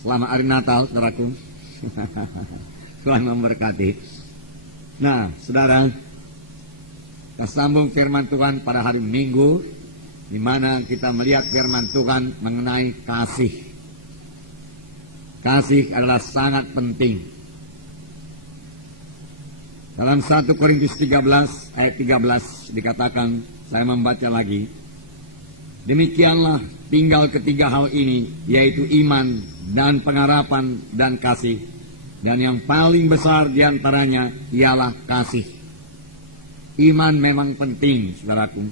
Selamat hari Natal, saudaraku. Tuhan memberkati. Nah, saudara, kita sambung firman Tuhan pada hari Minggu, di mana kita melihat firman Tuhan mengenai kasih. Kasih adalah sangat penting. Dalam 1 Korintus 13 ayat 13 dikatakan, saya membaca lagi, demikianlah tinggal ketiga hal ini, yaitu iman dan pengharapan dan kasih. Dan yang paling besar diantaranya ialah kasih. Iman memang penting, saudaraku.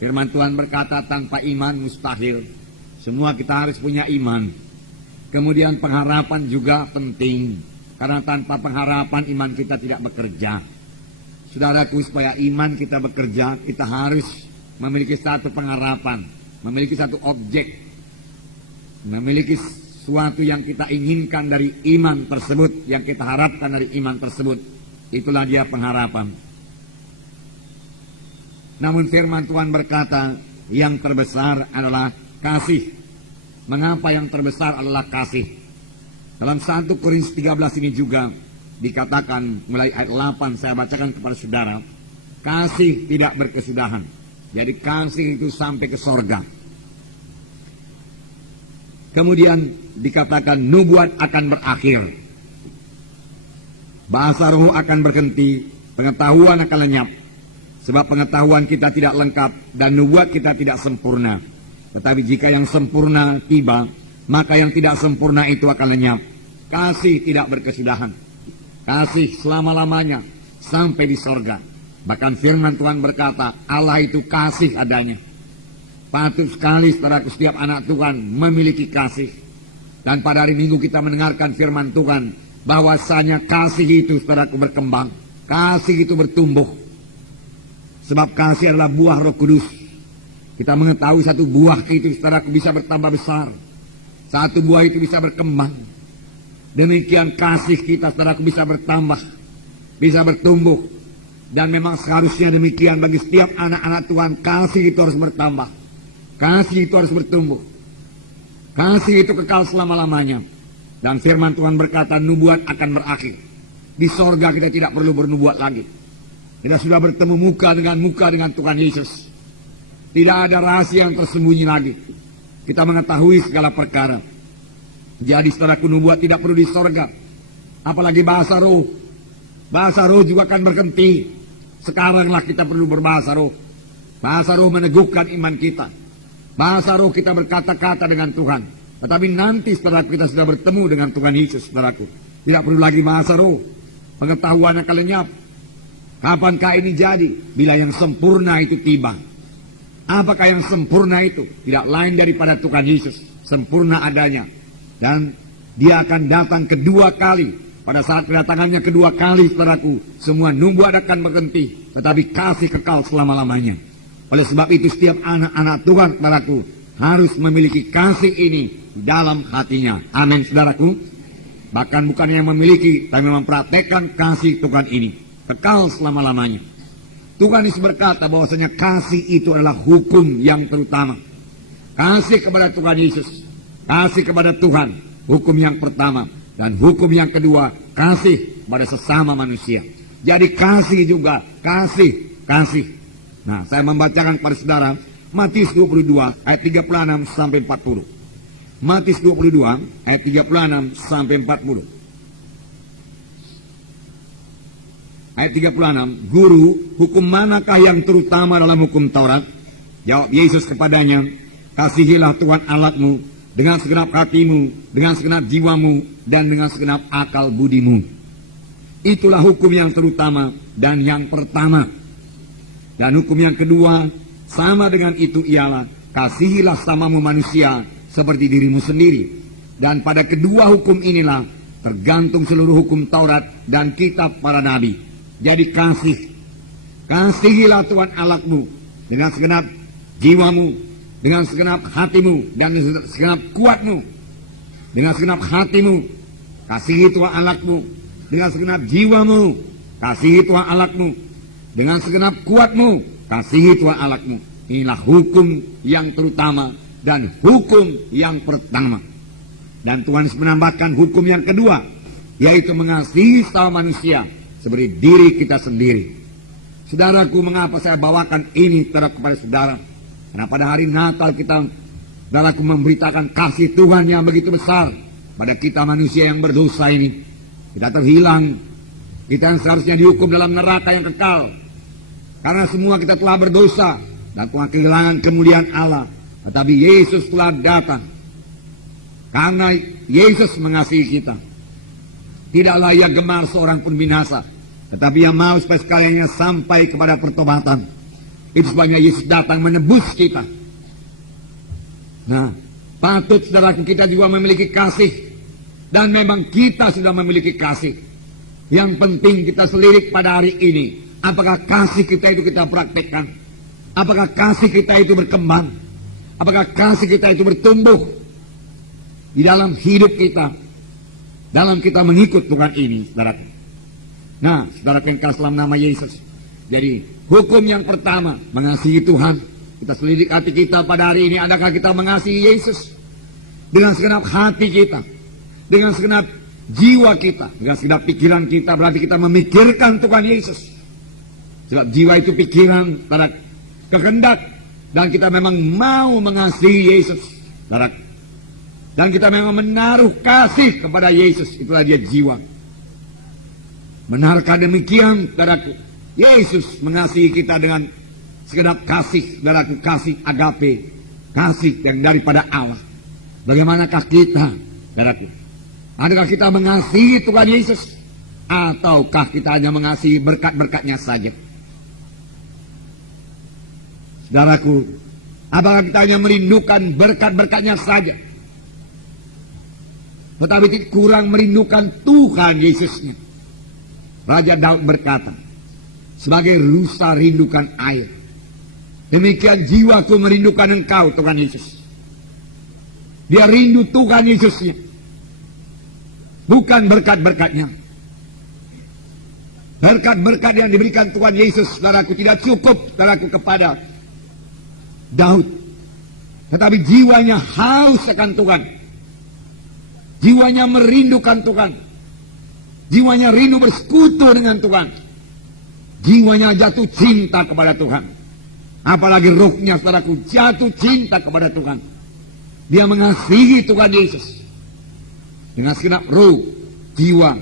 Firman Tuhan berkata tanpa iman mustahil. Semua kita harus punya iman. Kemudian pengharapan juga penting. Karena tanpa pengharapan iman kita tidak bekerja. Saudaraku, supaya iman kita bekerja, kita harus memiliki satu pengharapan. Memiliki satu objek. Memiliki sesuatu yang kita inginkan dari iman tersebut, yang kita harapkan dari iman tersebut. Itulah dia pengharapan. Namun firman Tuhan berkata, yang terbesar adalah kasih. Mengapa yang terbesar adalah kasih? Dalam 1 Korintus 13 ini juga dikatakan, mulai ayat 8 saya bacakan kepada saudara, kasih tidak berkesudahan. Jadi kasih itu sampai ke sorga. Kemudian dikatakan nubuat akan berakhir. Bahasa roh akan berhenti, pengetahuan akan lenyap. Sebab pengetahuan kita tidak lengkap dan nubuat kita tidak sempurna. Tetapi jika yang sempurna tiba, maka yang tidak sempurna itu akan lenyap. Kasih tidak berkesudahan. Kasih selama-lamanya sampai di sorga. Bahkan firman Tuhan berkata, Allah itu kasih adanya. Patut sekali saudaraku setiap anak Tuhan memiliki kasih. Dan pada hari Minggu kita mendengarkan firman Tuhan, bahwasanya kasih itu saudaraku berkembang. Kasih itu bertumbuh. Sebab kasih adalah buah Roh Kudus. Kita mengetahui satu buah itu saudaraku bisa bertambah besar. Satu buah itu bisa berkembang. Demikian kasih kita saudaraku bisa bertambah. Bisa bertumbuh. Dan memang seharusnya demikian bagi setiap anak-anak Tuhan. Kasih itu harus bertambah. Kasih itu harus bertumbuh. Kasih itu kekal selama-lamanya. Dan firman Tuhan berkata nubuat akan berakhir. Di sorga kita tidak perlu bernubuat lagi. Kita sudah bertemu muka dengan Tuhan Yesus. Tidak ada rahasia yang tersembunyi lagi. Kita mengetahui segala perkara. Jadi saudaraku, nubuat tidak perlu di sorga. Apalagi bahasa roh. Bahasa roh juga akan berhenti. Sekaranglah kita perlu berbahasa roh. Bahasa roh meneguhkan iman kita. Bahasa roh kita berkata-kata dengan Tuhan. Tetapi nanti setelah kita sudah bertemu dengan Tuhan Yesus, saudaraku, tidak perlu lagi bahasa roh. Pengetahuan akan lenyap. Kapankah ini jadi? Bila yang sempurna itu tiba. Apakah yang sempurna itu? Tidak lain daripada Tuhan Yesus. Sempurna adanya. Dan dia akan datang kedua kali. Pada saat kedatangannya kedua kali, saudaraku, semua nubuat akan berhenti. Tetapi kasih kekal selama-lamanya. Oleh sebab itu setiap anak-anak Tuhan, saudaraku, harus memiliki kasih ini dalam hatinya. Amin, saudaraku. Bahkan bukan yang memiliki, tapi mempraktekkan kasih Tuhan ini. Kekal selama-lamanya. Tuhan Yesus berkata bahwasanya kasih itu adalah hukum yang terutama. Kasih kepada Tuhan Yesus. Kasih kepada Tuhan. Hukum yang pertama. Dan hukum yang kedua, kasih pada sesama manusia. Jadi kasih juga. Kasih. Nah, saya membacakan kepada saudara Matius 22 ayat 36 sampai 40. Matius 22 ayat 36 sampai 40. Ayat 36, Guru, hukum manakah yang terutama dalam hukum Taurat? Jawab Yesus kepadanya, kasihilah Tuhan Allahmu dengan segenap hatimu, dengan segenap jiwamu, dan dengan segenap akal budimu. Itulah hukum yang terutama dan yang pertama. Dan hukum yang kedua, sama dengan itu ialah, kasihilah samamu manusia seperti dirimu sendiri. Dan pada kedua hukum inilah tergantung seluruh hukum Taurat dan kitab para nabi. Jadi kasihilah Tuhan Allahmu dengan segenap jiwamu, dengan segenap hatimu, dan dengan segenap kuatmu. Dengan segenap hatimu, kasihi Tuhan Allahmu. Dengan segenap jiwamu, kasihi Tuhan Allahmu. Dengan segenap kuatmu, kasihi Tuhan Allahmu. Inilah hukum yang terutama dan hukum yang pertama. Dan Tuhan menambahkan hukum yang kedua, yaitu mengasihi sama manusia seperti diri kita sendiri. Saudaraku, mengapa saya bawakan ini kepada saudara? Karena pada hari Natal kita, saudaraku, memberitakan kasih Tuhan yang begitu besar pada kita manusia yang berdosa ini. Kita terhilang, kita yang seharusnya dihukum dalam neraka yang kekal. Karena semua kita telah berdosa dan telah kehilangan kemuliaan Allah. Tetapi Yesus telah datang. Karena Yesus mengasihi kita. Tidaklah ia gemar seorang pun binasa, tetapi ia mau supaya sekaliannya sampai kepada pertobatan. Itu sebabnya Yesus datang menebus kita. Nah, patut saudaraku kita juga memiliki kasih. Dan memang kita sudah memiliki kasih. Yang penting kita selirik pada hari ini. Apakah kasih kita itu kita praktekkan? Apakah kasih kita itu berkembang? Apakah kasih kita itu bertumbuh di dalam hidup kita, dalam kita mengikut Tuhan ini, saudaraku. Nah, saudara yang kasih dalam nama Yesus. Jadi, hukum yang pertama, mengasihi Tuhan. Kita selidik hati kita pada hari ini, adakah kita mengasihi Yesus? Dengan segenap hati kita, dengan segenap jiwa kita, dengan segenap pikiran kita, berarti kita memikirkan Tuhan Yesus. Sebab jiwa itu pikiran, saudara, kehendak, dan kita memang mau mengasihi Yesus, saudara. Dan kita memang menaruh kasih kepada Yesus. Itulah dia jiwa. Benarkah demikian, saudaraku? Yesus mengasihi kita dengan segenap kasih, saudaraku, kasih agape, kasih yang daripada Allah. Bagaimanakah kita, saudaraku? Adakah kita mengasihi Tuhan Yesus? Ataukah kita hanya mengasihi berkat-berkatnya saja? Saudaraku, apakah kita hanya merindukan berkat-berkatnya saja? Tetapi kurang merindukan Tuhan Yesusnya. Raja Daud berkata, sebagai rusa rindukan air, demikian jiwaku merindukan Engkau, Tuhan Yesus. Dia rindu Tuhan Yesusnya, bukan berkat-berkatnya. Berkat-berkat yang diberikan Tuhan Yesus, saudaraku, tidak cukup, saudaraku, kepada Daud. Tetapi jiwanya haus akan Tuhan. Jiwanya merindukan Tuhan. Jiwanya rindu bersekutu dengan Tuhan. Jiwanya jatuh cinta kepada Tuhan. Apalagi rohnya, saudaraku, jatuh cinta kepada Tuhan. Dia mengasihi Tuhan Yesus dengan segenap roh, jiwa,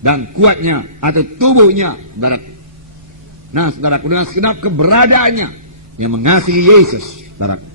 dan kuatnya atau tubuhnya, saudaraku. Nah, saudaraku, dengan segenap keberadaannya, dia mengasihi Yesus, saudaraku.